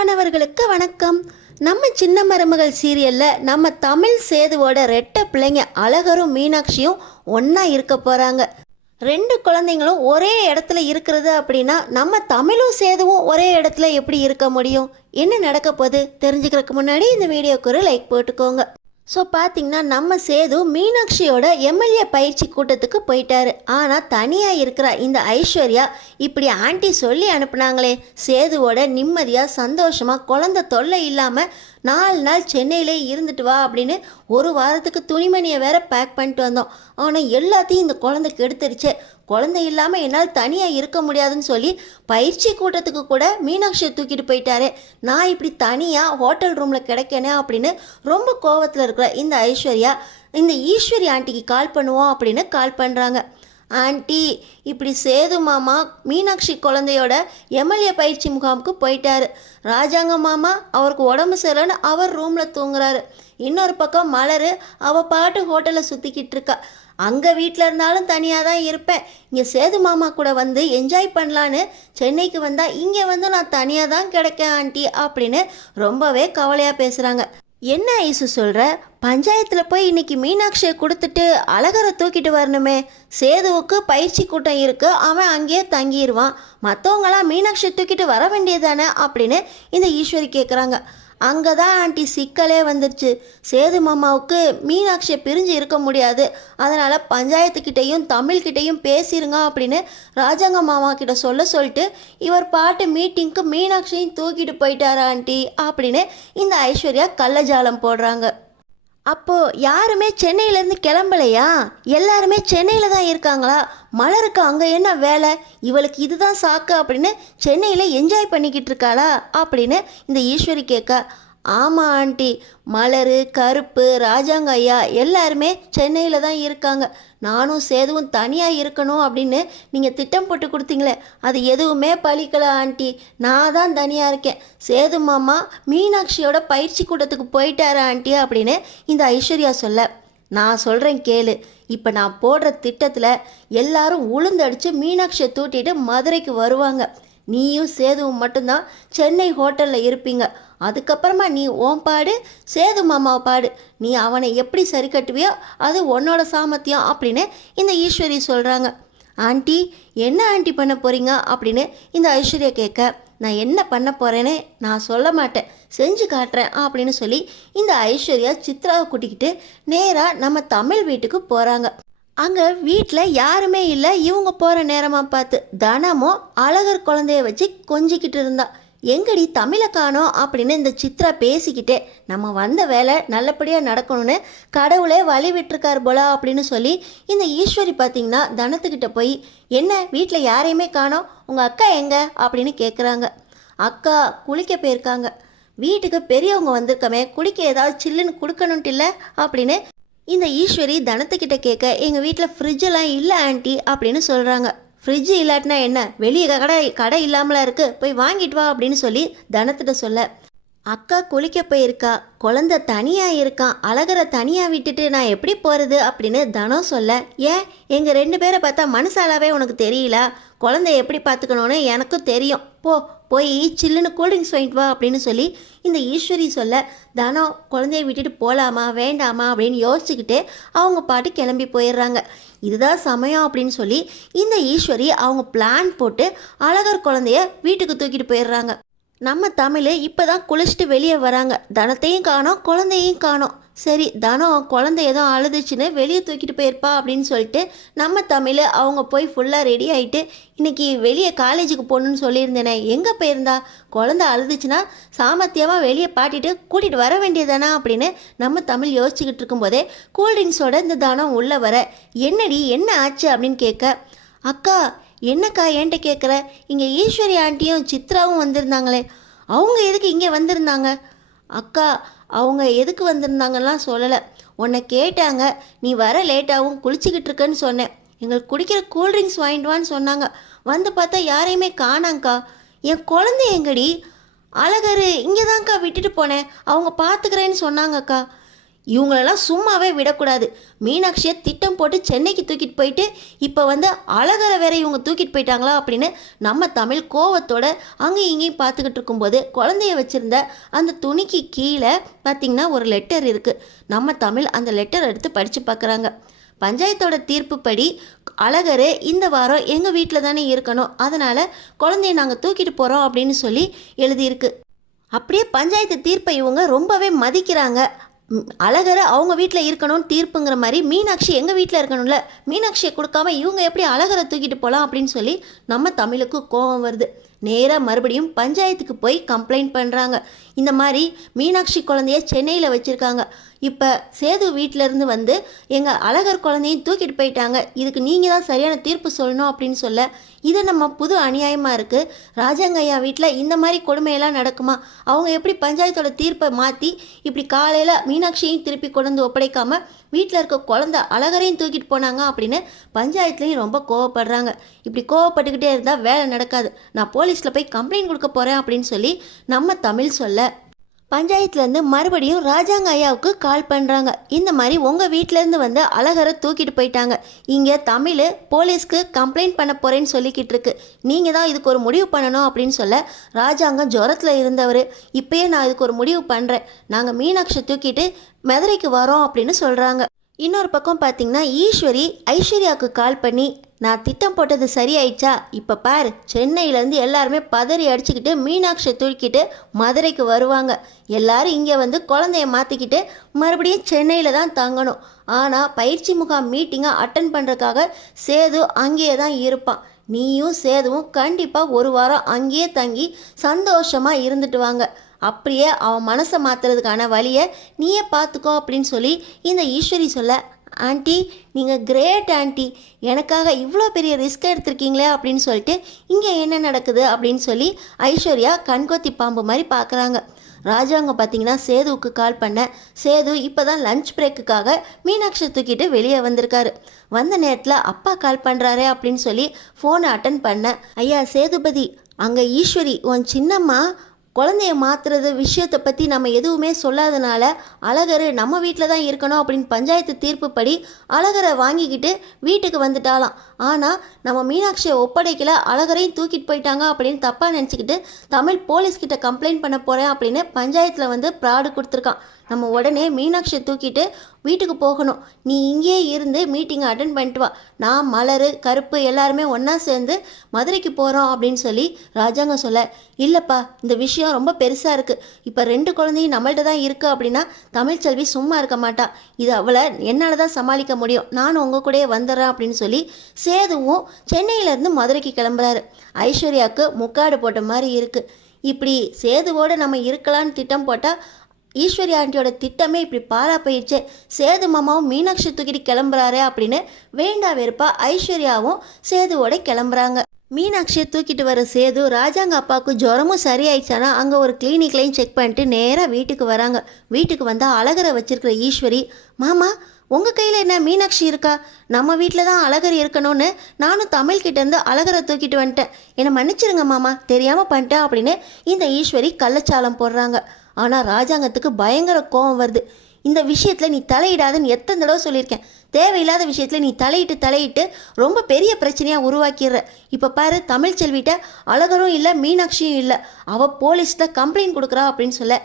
அன்பானவர்களுக்கு வணக்கம். நம்ம சின்ன மருமகள் சீரியல்ல நம்ம தமிழ் சேதுவோட ரெட்டை பிள்ளைங்க அழகரும் மீனாட்சியும் ஒன்றா இருக்க போகிறாங்க. ரெண்டு குழந்தைங்களும் ஒரே இடத்துல இருக்கிறது அப்படின்னா நம்ம தமிழும் சேதுவும் ஒரே இடத்துல எப்படி இருக்க முடியும்? என்ன நடக்க போகுது தெரிஞ்சுக்கிறதுக்கு முன்னாடி இந்த வீடியோக்கு ஒரு லைக் போட்டுக்கோங்க. ஸோ பார்த்தீங்கன்னா நம்ம சேது மீனாட்சியோட எம்எல்ஏ பயிற்சி கூட்டத்துக்கு போயிட்டாரு. ஆனால் தனியாக இருக்கிற இந்த ஐஸ்வர்யா இப்படி ஆண்டி சொல்லி அனுப்புனாங்களே, சேதுவோட நிம்மதியாக சந்தோஷமாக குழந்தை தொல்லை இல்லாமல் 4 நாள் சென்னையிலே இருந்துட்டு வா அப்படின்னு ஒரு வாரத்துக்கு துணிமணியை வேற பேக் பண்ணிட்டு வந்தோம். ஆனால் எல்லாத்தையும் இந்த குழந்தைக்கு எடுத்துருச்சு. குழந்தை இல்லாமல் என்னால் தனியாக இருக்க முடியாதுன்னு சொல்லி பயிற்சி கூட்டத்துக்கு கூட மீனாட்சியை தூக்கிட்டு போயிட்டாரு. நான் இப்படி தனியாக ஹோட்டல் ரூமில் கிடைக்கனே அப்படின்னு ரொம்ப கோவத்தில் இருக்கிற இந்த ஐஸ்வர்யா இந்த ஈஸ்வரி ஆண்டிக்கு கால் பண்ணுவோம் அப்படின்னு கால் பண்ணுறாங்க. ஆண்டி, இப்படி சேது மாமா மீனாட்சி குழந்தையோட எம்எல்ஏ பயிற்சி முகாமுக்கு போயிட்டாரு. ராஜாங்க மாமா அவருக்கு உடம்பு சரியில்லைன்னு அவர் ரூமில் தூங்குறாரு. இன்னொரு பக்கம் மலர் அவள் பாட்டு ஹோட்டலில் சுற்றிக்கிட்டு இருக்கா. அங்கே வீட்டில் இருந்தாலும் தனியாக தான் இருப்பேன், இங்கே சேது மாமா கூட வந்து என்ஜாய் பண்ணலான்னு சென்னைக்கு வந்தால் இங்கே வந்து நான் தனியாக தான் கிடைக்கேன் ஆண்டி அப்படின்னு ரொம்பவே கவலையாக பேசுகிறாங்க. என்ன ஐசு சொல்கிற? பஞ்சாயத்தில் போய் இன்னைக்கு மீனாட்சியை கொடுத்துட்டு அழகரை தூக்கிட்டு வரணுமே. சேதுவுக்கு பயிற்சி கூட்டம் இருக்குது, அவன் அங்கேயே தங்கிடுவான். மற்றவங்களாம் மீனாட்சியை தூக்கிட்டு வர வேண்டியதானே அப்படின்னு இந்த ஈஸ்வரி கேட்குறாங்க. அங்கே தான் ஆண்டி சிக்கலே வந்துருச்சு. சேது மாமாவுக்கு மீனாட்சியை பிரிஞ்சு இருக்க முடியாது, அதனால் பஞ்சாயத்துக்கிட்டையும் தமிழ்கிட்டையும் பேசிடுங்க அப்படின்னு ராஜாங்க மாமா கிட்ட சொல்லிட்டு இவர் பாட்டு மீட்டிங்க்கு மீனாட்சியையும் தூக்கிட்டு போயிட்டாரா ஆண்டி அப்படின்னு இந்த ஐஸ்வர்யா கள்ளஜாலம் போடுறாங்க. அப்போது யாருமே சென்னையிலேருந்து கிளம்பலையா? எல்லாருமே சென்னையில் தான் இருக்காங்களா? மலருக்கு அங்கே என்ன வேலை? இவளுக்கு இதுதான் சாக்கு அப்படின்னு சென்னையில் என்ஜாய் பண்ணிக்கிட்டு இருக்காளா அப்படின்னு இந்த ஈஸ்வரி கேட்க, ஆமாம் ஆண்டி, மலர், கருப்பு, ராஜாங்க ஐயா எல்லாருமே சென்னையில் தான் இருக்காங்க. நானும் சேதுவும் தனியாக இருக்கணும் அப்படின்னு நீங்கள் திட்டம் போட்டு கொடுத்தீங்களே, அது எதுவுமே பலிக்கலை ஆண்டி. நான் தான் தனியாக இருக்கேன். சேது மாமா மீனாட்சியோட பயிற்சி கூட்டத்துக்கு போயிட்டாரா ஆண்டி அப்படின்னு இந்த ஐஸ்வர்யா சொல்ல, நான் சொல்கிறேன் கேளு. இப்போ நான் போடுற திட்டத்தில் எல்லாரும் உளுந்தடிச்சு மீனாட்சியை தூட்டிட்டு மதுரைக்கு வருவாங்க. நீயும் சேதுவும் மட்டும்தான் சென்னை ஹோட்டலில் இருப்பீங்க. அதுக்கப்புறமா நீ ஓம் பாடு, சேது மாமாவை பாடு. நீ அவனை எப்படி சரி கட்டுவியோ அது உன்னோட சாமர்த்தியம் அப்படின்னு இந்த ஈஸ்வரி சொல்கிறாங்க. ஆண்டி, என்ன ஆண்டி பண்ண போகிறீங்க அப்படின்னு இந்த ஐஸ்வர்யா கேட்க, நான் என்ன பண்ண போகிறேன்னு நான் சொல்ல மாட்டேன், செஞ்சு காட்டுறேன் அப்படின்னு சொல்லி இந்த ஐஸ்வர்யா சித்ராவை கூட்டிக்கிட்டு நேராக நம்ம தமிழ் வீட்டுக்கு போகிறாங்க. அங்கே வீட்டில் யாருமே இல்லை. இவங்க போகிற நேரமாக பார்த்து தனமும் அழகர் குழந்தைய வச்சு கொஞ்சிக்கிட்டு இருந்தா. எங்கடி தமிழை காணோம் அப்படின்னு இந்த சித்ரா பேசிக்கிட்டே, நம்ம வந்த வேலை நல்லபடியாக நடக்கணும்னு கடவுளே வழி விட்டுருக்கார் போல அப்படின்னு சொல்லி இந்த ஈஸ்வரி பார்த்திங்கன்னா தனத்துக்கிட்ட போய், என்ன வீட்டில் யாரையுமே காணோம், உங்கள் அக்கா எங்கே அப்படின்னு கேட்குறாங்க. அக்கா குளிக்க போயிருக்காங்க. வீட்டுக்கு பெரியவங்க வந்திருக்கமே, குளிக்க ஏதாவது சில்லுன்னு கொடுக்கணுன்ட்டு இல்லை அப்படின்னு இந்த ஈஸ்வரி தனத்துக்கிட்ட கேட்க, எங்கள் வீட்டில் ஃப்ரிட்ஜெல்லாம் இல்லை ஆண்டி அப்படின்னு சொல்கிறாங்க. ஃப்ரிட்ஜு இல்லாட்டினா என்ன, வெளியே கடை இல்லாமலாம் இருக்குது, போய் வாங்கிட்டு வா அப்படின்னு சொல்லி தனத்திட்ட சொல்ல, அக்கா குளிக்க போயிருக்கா, குழந்தை தனியாக இருக்கான், அழகரை தனியாக விட்டுட்டு நான் எப்படி போகிறது அப்படின்னு தனம் சொல்ல, ஏன் எங்கள் 2 பேரை பார்த்தா மனசாலாவே உனக்கு தெரியல? குழந்தைய எப்படி பார்த்துக்கணுன்னு எனக்கும் தெரியும், போய் சில்லுன்னு கூல்ட்ரிங்க்ஸ் வாங்கிட்டு வா அப்படின்னு சொல்லி இந்த ஈஸ்வரி சொல்ல, தனம் குழந்தைய விட்டுட்டு போகலாமா வேண்டாமா அப்படின்னு யோசிச்சுக்கிட்டே அவங்க பாட்டு கிளம்பி போயிடுறாங்க. இதுதான் சமயம் அப்படின்னு சொல்லி இந்த ஈஸ்வரி அவங்க பிளான் போட்டு அழகர் குழந்தைய வீட்டுக்கு தூக்கிட்டு போயிடுறாங்க. நம்ம தமிழ் இப்போ தான் குளிச்சுட்டு வெளியே வராங்க. தனத்தையும் காணோம், குழந்தையும் காணோம். சரி, தனம் குழந்தை ஏதோ அழுதுச்சுன்னு வெளியே தூக்கிட்டு போயிருப்பா அப்படின்னு சொல்லிட்டு நம்ம தமிழ் அவங்க போய் ஃபுல்லாக ரெடி ஆகிட்டு, இன்றைக்கி வெளியே காலேஜுக்கு போகணுன்னு சொல்லியிருந்தேனே, எங்கே போயிருந்தா? குழந்தை அழுதுச்சுன்னா சாமர்த்தியமாக வெளியே பாட்டிட்டு கூட்டிகிட்டு வர வேண்டியதானா அப்படின்னு நம்ம தமிழ் யோசிச்சுக்கிட்டு இருக்கும்போதே கூல்ட்ரிங்க்ஸோட இந்த தனம் உள்ளே வர, என்னடி என்ன ஆச்சு அப்படின்னு கேட்க, அக்கா என்னக்கா என்கிட்ட கேட்குற? இங்கே ஈஸ்வரி ஆண்டியும் சித்ராவும் வந்திருந்தாங்களே, அவங்க எதுக்கு இங்கே வந்திருந்தாங்க? அக்கா, அவங்க எதுக்கு வந்திருந்தாங்கலாம் சொல்லலை, உன்னை கேட்டாங்க, நீ வர லேட்டாகவும் குளிச்சுக்கிட்டு இருக்கேன்னு சொன்னேன். எங்களுக்கு குடிக்கிற கூல்ட்ரிங்க்ஸ் வாங்கிட்டு வான்னு சொன்னாங்க. வந்து பார்த்தா யாரையுமே காணாங்க்கா. என் குழந்தை எங்கடி? அழகர் இங்கே தான்க்கா விட்டுட்டு போனேன், அவங்க பார்த்துக்கிறேன்னு சொன்னாங்கக்கா. இவங்களெல்லாம் சும்மாவே விடக்கூடாது. மீனாட்சியை திட்டம் போட்டு சென்னைக்கு தூக்கிட்டு போயிட்டு இப்போ அழகரை வேற இவங்க தூக்கிட்டு போயிட்டாங்களா அப்படின்னு நம்ம தமிழ் கோவத்தோட அங்கேயும் இங்கேயும் பார்த்துக்கிட்டு இருக்கும்போது குழந்தைய வச்சுருந்த அந்த துணிக்கு கீழே பார்த்திங்கன்னா ஒரு லெட்டர் இருக்குது. நம்ம தமிழ் அந்த லெட்டர் எடுத்து படித்து பார்க்குறாங்க. பஞ்சாயத்தோட தீர்ப்புப்படி அழகர் இந்த வாரம் எங்கள் வீட்டில் தானே இருக்கணும், அதனால் குழந்தைய நாங்கள் தூக்கிட்டு போகிறோம் அப்படின்னு சொல்லி எழுதியிருக்கு. அப்படியே பஞ்சாயத்து தீர்ப்பை இவங்க ரொம்பவே மதிக்கிறாங்க. அழகரை அவங்க வீட்டில் இருக்கணும்னு தீர்ப்புங்கிற மாதிரி மீனாட்சி எங்கள் வீட்டில் இருக்கணும்ல, மீனாட்சியை கொடுக்காம இவங்க எப்படி அழகரை தூக்கிட்டு போகலாம் அப்படின்னு சொல்லி நம்ம தமிழுக்கு கோபம் வருது. நேராக மறுபடியும் பஞ்சாயத்துக்கு போய் கம்ப்ளைண்ட் பண்ணுறாங்க. இந்த மாதிரி மீனாட்சி குழந்தைய சென்னையில் வச்சுருக்காங்க, இப்போ சேது வீட்டிலேருந்து எங்கள் அழகர் குழந்தையும் தூக்கிட்டு போயிட்டாங்க, இதுக்கு நீங்கள் தான் சரியான தீர்ப்பு சொல்லணும் அப்படின்னு சொல்ல, இது நம்ம புது அநியாயமாக இருக்குது. ராஜாங்கையா வீட்டில் இந்த மாதிரி கொடுமையெல்லாம் நடக்குமா? அவங்க எப்படி பஞ்சாயத்தோட தீர்ப்பை மாற்றி இப்படி காலையில் மீனாட்சியையும் திருப்பி கொண்டு ஒப்படைக்காமல் வீட்டில் இருக்க குழந்தை அழகரையும் தூக்கிட்டு போனாங்க அப்படின்னு பஞ்சாயத்துலேயும் ரொம்ப கோவப்படுறாங்க. இப்படி கோவப்பட்டுக்கிட்டே இருந்தால் வேலை நடக்காது, நான் போலீஸில் போய் கம்ப்ளைண்ட் கொடுக்க போகிறேன் அப்படின்னு சொல்லி நம்ம தமிழ் சொல்ல, பஞ்சாயத்துலேருந்து மறுபடியும் ராஜாங்க ஐயாவுக்கு கால் பண்ணுறாங்க. இந்த மாதிரி உங்கள் வீட்டிலேருந்து அழகரை தூக்கிட்டு போயிட்டாங்க, இங்கே தமிழ் போலீஸ்க்கு கம்ப்ளைண்ட் பண்ண போகிறேன்னு சொல்லிக்கிட்டு இருக்கு, நீங்கள் தான் இதுக்கு ஒரு முடிவு பண்ணணும் அப்படின்னு சொல்ல, ராஜாங்கம் ஜுரத்தில் இருந்தவர் இப்போயே நான் இதுக்கு ஒரு முடிவு பண்ணுறேன், நாங்கள் மீனாட்சி தூக்கிட்டு மதுரைக்கு வரோம் அப்படின்னு சொல்கிறாங்க. இன்னொரு பக்கம் பார்த்திங்கன்னா ஈஸ்வரி ஐஸ்வர்யாவுக்கு கால் பண்ணி, நான் திட்டம் போட்டது சரியாயிடுச்சா, இப்போ பாரு சென்னையிலேருந்து எல்லாருமே பதறி அடிச்சுக்கிட்டு மீனாட்சியை தூக்கிட்டு மதுரைக்கு வருவாங்க, எல்லாரும் இங்கே குழந்தைய மாற்றிக்கிட்டு மறுபடியும் சென்னையில் தான் தங்கணும், ஆனால் பயிற்சி முகாம் மீட்டிங்கை அட்டன் பண்ணுறதுக்காக சேது அங்கேயே தான் இருப்பான், நீயும் சேதுவும் கண்டிப்பாக ஒரு வாரம் அங்கேயே தங்கி சந்தோஷமாக இருந்துட்டு வாங்க, அப்படியே அவன் மனசை மாற்றுறதுக்கான வழியை நீயே பார்த்துக்கோ அப்படின்னு சொல்லி இந்த ஈஸ்வரி சொல்ல, ஆண்டி நீங்கள் கிரேட் ஆண்டி, எனக்காக இவ்வளோ பெரிய ரிஸ்க் எடுத்திருக்கீங்களே அப்படின்னு சொல்லிட்டு இங்கே என்ன நடக்குது அப்படின்னு சொல்லி ஐஸ்வர்யா கண்கொத்தி பாம்பு மாதிரி பார்க்குறாங்க. ராஜாங்க பார்த்தீங்கன்னா சேதுவுக்கு கால் பண்ண, சேது இப்போ தான் லஞ்ச் பிரேக்குக்காக மீனாட்சி தூக்கிட்டு வெளியே வந்திருக்காரு. வந்த நேரத்தில் அப்பா கால் பண்ணுறாரே அப்படின்னு சொல்லி ஃபோனை அட்டன் பண்ண, ஐயா சேதுபதி, அங்கே ஈஸ்வரி உன் சின்னம்மா குழந்தைய மாற்றுறது விஷயத்தை பற்றி நம்ம எதுவுமே சொல்லாதனால அழகர் நம்ம வீட்டில் தான் இருக்கணும் அப்படின்னு பஞ்சாயத்து தீர்ப்புப்படி அழகரை வாங்கிக்கிட்டு வீட்டுக்கு வந்துட்டாலாம். ஆனால் நம்ம மீனாட்சியை ஒப்படைக்கல, அழகரையும் தூக்கிட்டு போயிட்டாங்க அப்படின்னு தப்பாக நினச்சிக்கிட்டு தமிழ் போலீஸ்கிட்ட கம்ப்ளைண்ட் பண்ண போகிறேன் அப்படின்னு பஞ்சாயத்தில் ப்ராடு கொடுத்துருக்கான். நம்ம உடனே மீனாட்சியை தூக்கிட்டு வீட்டுக்கு போகணும், நீ இங்கேயே இருந்து மீட்டிங்கை அட்டன் பண்ணிட்டு வா, நான் மலர் கருப்பு எல்லாருமே ஒன்றா சேர்ந்து மதுரைக்கு போகிறோம் அப்படின்னு சொல்லி ராஜாங்க சொல்ல, இல்லைப்பா இந்த விஷயம் ரொம்ப பெருசாக இருக்குது, இப்போ 2 குழந்தையும் நம்மள்ட்ட தான் இருக்குது அப்படின்னா தமிழ்ச்செல்வி சும்மா இருக்க மாட்டா, இது அவளை என்னால் தான் சமாளிக்க முடியும், நானும் உங்கள் கூடயே வந்துடுறேன் அப்படின்னு சொல்லி சேதுவும் சென்னையிலேருந்து மதுரைக்கு கிளம்புறாரு. ஐஸ்வர்யாவுக்கு முக்காடு போட்ட மாதிரி இருக்குது. இப்படி சேதுவோடு நம்ம இருக்கலான்னு திட்டம் போட்டால் ஈஸ்வரி ஆண்டியோட திட்டமே இப்படி பாரா போயிடுச்சு, சேது மாமாவும் மீனாட்சி தூக்கிட்டு கிளம்புறாரு அப்படின்னு வேண்டா வெறுப்பா ஐஸ்வர்யாவும் சேதுவோட கிளம்புறாங்க. மீனாட்சியை தூக்கிட்டு வர சேது ராஜாங்க அப்பாவுக்கு ஜுரமும் சரியாயிடுச்சானா அங்கே ஒரு கிளினிக்லையும் செக் பண்ணிட்டு நேராக வீட்டுக்கு வராங்க. வீட்டுக்கு வந்தால் அழகரை வச்சிருக்கிற ஈஸ்வரி, மாமா உங்கள் கையில் என்ன மீனாட்சி இருக்கா, நம்ம வீட்டில் தான் அழகர் இருக்கணும்னு நானும் தமிழ்கிட்டேருந்து அழகரை தூக்கிட்டு வந்துட்டேன், என்னை மன்னிச்சிருங்க மாமா, தெரியாமல் பண்ணிட்டேன் அப்படின்னு இந்த ஈஸ்வரி கள்ளச்சாலம் போடுறாங்க. ஆனால் ராஜாங்கத்துக்கு பயங்கர கோபம் வருது. இந்த விஷயத்தில் நீ தலையிடாதுன்னு எத்தனை தடவை சொல்லியிருக்கேன், தேவையில்லாத விஷயத்தில் நீ தலையிட்டு ரொம்ப பெரிய பிரச்சனையாக உருவாக்கிடுற. இப்போ பாரு தமிழ்ச்செல்விட்ட அழகரும் இல்லை மீனாட்சியும் இல்லை, அவள் போலீஸில் கம்ப்ளைண்ட் கொடுக்குறா அப்படின்னு சொல்ல,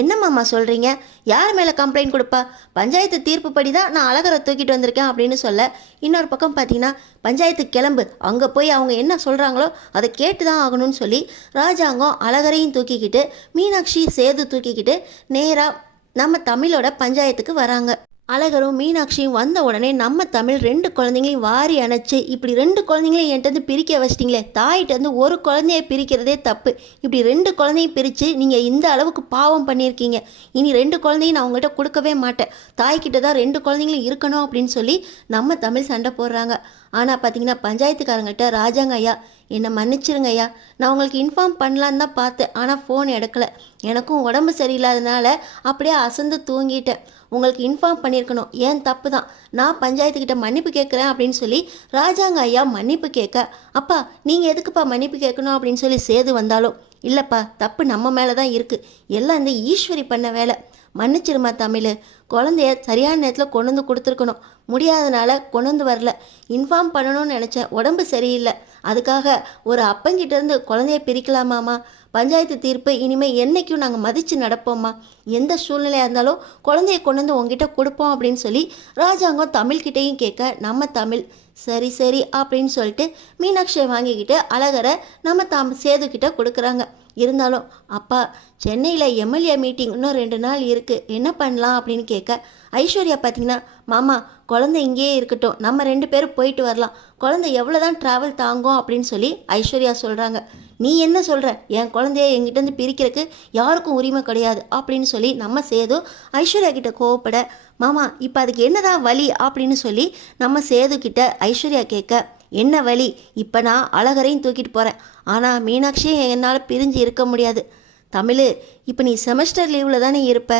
என்னம்மாம்மா சொல்கிறீங்க, யார் மேலே கம்ப்ளைண்ட் கொடுப்பா, பஞ்சாயத்து தீர்ப்புப்படி தான் நான் அழகரை தூக்கிட்டு வந்திருக்கேன் அப்படின்னு சொல்ல, இன்னொரு பக்கம் பார்த்தீங்கன்னா பஞ்சாயத்து கிளம்பு, அங்கே போய் அவங்க என்ன சொல்கிறாங்களோ அதை கேட்டு தான் ஆகணும்னு சொல்லி ராஜாங்கம் அழகரையும் தூக்கிக்கிட்டு மீனாட்சி சேது தூக்கிக்கிட்டு நேராக நம்ம தமிழோட பஞ்சாயத்துக்கு வராங்க. அழகரும் மீனாட்சியும் வந்த உடனே நம்ம தமிழ் 2 குழந்தைங்களையும் வாரி அணைச்சி, இப்படி 2 குழந்தைங்களையும் என்கிட்ட பிரிக்க வச்சிட்டிங்களே, தாயிட்டேருந்து ஒரு குழந்தைய பிரிக்கிறதே தப்பு, இப்படி 2 குழந்தையும் பிரித்து நீங்கள் இந்த அளவுக்கு பாவம் பண்ணியிருக்கீங்க, இனி 2 குழந்தையும் நான் உங்கள்கிட்ட கொடுக்கவே மாட்டேன், தாய்கிட்ட தான் 2 குழந்தைங்களும் இருக்கணும் அப்படின்னு சொல்லி நம்ம தமிழ் சண்டை போடுறாங்க. ஆனால் பார்த்தீங்கன்னா பஞ்சாயத்துக்காரங்கள்ட்ட ராஜாங்க ஐயா என்னை மன்னிச்சிருங்க ஐயா, நான் உங்களுக்கு இன்ஃபார்ம் பண்ணலான்னு தான் பார்த்தேன், ஆனால் ஃபோன் எடுக்கலை, எனக்கும் உடம்பு சரியில்லாதனால அப்படியே அசந்து தூங்கிட்டேன், உங்களுக்கு இன்ஃபார்ம் பண்ணியிருக்கணும், ஏன் தப்பு தான், நான் பஞ்சாயத்துக்கிட்ட மன்னிப்பு கேட்குறேன் அப்படின்னு சொல்லி ராஜாங்க ஐயா மன்னிப்பு கேட்க, அப்பா நீங்கள் எதுக்குப்பா மன்னிப்பு கேட்கணும் அப்படின்னு சொல்லி சேது வந்தாலும், இல்லைப்பா தப்பு நம்ம மேலே தான் இருக்குது, எல்லாம் இந்த ஈஸ்வரி பண்ண வேலை, மன்னிச்சிருமா தமிழ், குழந்தைய சரியான நேரத்தில் கொண்டு வந்து கொடுத்துருக்கணும், முடியாதனால கொண்டு வந்து வரல. இன்ஃபார்ம் பண்ணணும்னு நினச்சேன், உடம்பு சரியில்லை, அதுக்காக ஒரு அப்பங்கிட்டேருந்து குழந்தைய பிரிக்கலாமாம்மா? பஞ்சாயத்து தீர்ப்பு இனிமேல் என்றைக்கும் நாங்கள் மதித்து நடப்போம்மா. எந்த சூழ்நிலையாக இருந்தாலும் குழந்தைய கொண்டு வந்து உங்ககிட்ட கொடுப்போம் அப்படின்னு சொல்லி ராஜாங்கம் தமிழ்கிட்டையும் கேட்க, நம்ம தமிழ் சரி சரி அப்படின்னு சொல்லிட்டு மீனாட்சியை வாங்கிக்கிட்டு அழகரை நம்ம சேதுக்கிட்ட கொடுக்குறாங்க. இருந்தாலும் அப்பா, சென்னையில் எம்எல்ஏ மீட்டிங் இன்னும் 2 நாள் இருக்குது, என்ன பண்ணலாம் அப்படின்னு கேட்க, ஐஸ்வர்யா பார்த்தீங்கன்னா, மாமா குழந்தை இங்கேயே இருக்கட்டும், நம்ம 2 பேரும் போயிட்டு வரலாம், குழந்தை எவ்வளோ தான் ட்ராவல் தாங்கும் அப்படின்னு சொல்லி ஐஸ்வர்யா சொல்கிறாங்க. நீ என்ன சொல்கிற, என் குழந்தைய என்கிட்டேருந்து பிரிக்கிறதுக்கு யாருக்கும் உரிமை கிடையாது அப்படின்னு சொல்லி நம்ம சேது ஐஸ்வர்யா கிட்ட கோவப்பட, மாமா இப்போ அதுக்கு என்னதான் வழி அப்படின்னு சொல்லி நம்ம சேது கிட்ட ஐஸ்வர்யா கேட்க, என்ன வழி, இப்போ நான் அழகரையும் தூக்கிட்டு போகிறேன், ஆனால் மீனாட்சியும் என்னால் பிரிஞ்சு இருக்க முடியாது. தமிழ், இப்போ நீ செமஸ்டர் லீவில் தானே இருப்ப,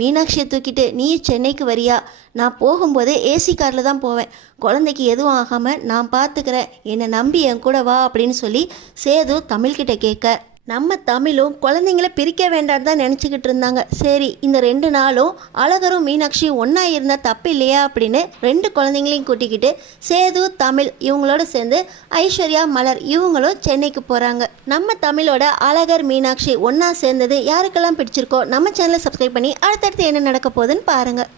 மீனாட்சியை தூக்கிட்டு நீ சென்னைக்கு வரியா? நான் போகும்போதே ஏசி காரில் தான் போவேன், குழந்தைக்கு எதுவும் ஆகாமல் நான் பார்த்துக்கிறேன், என்னை நம்பி என் கூட வா அப்படின்னு சொல்லி சேது தமிழ்கிட்ட கேட்க, நம்ம தமிழும் குழந்தைங்கள பிரிக்க வேண்டாம் தான் நினச்சிக்கிட்டு இருந்தாங்க. சரி, இந்த 2 நாளும் அழகரும் மீனாட்சியும் ஒன்றா இருந்தால் தப்பு இல்லையா அப்படின்னு 2 குழந்தைங்களையும் கூட்டிக்கிட்டு சேது தமிழ் இவங்களோட சேர்ந்து ஐஸ்வர்யா மலர் இவங்களும் சென்னைக்கு போகிறாங்க. நம்ம தமிழோட அழகர் மீனாட்சி ஒன்றா சேர்ந்தது யாருக்கெல்லாம் பிடிச்சிருக்கோ நம்ம சேனலை சப்ஸ்கிரைப் பண்ணி அடுத்தடுத்து என்ன நடக்க போகுதுன்னு பாருங்கள்.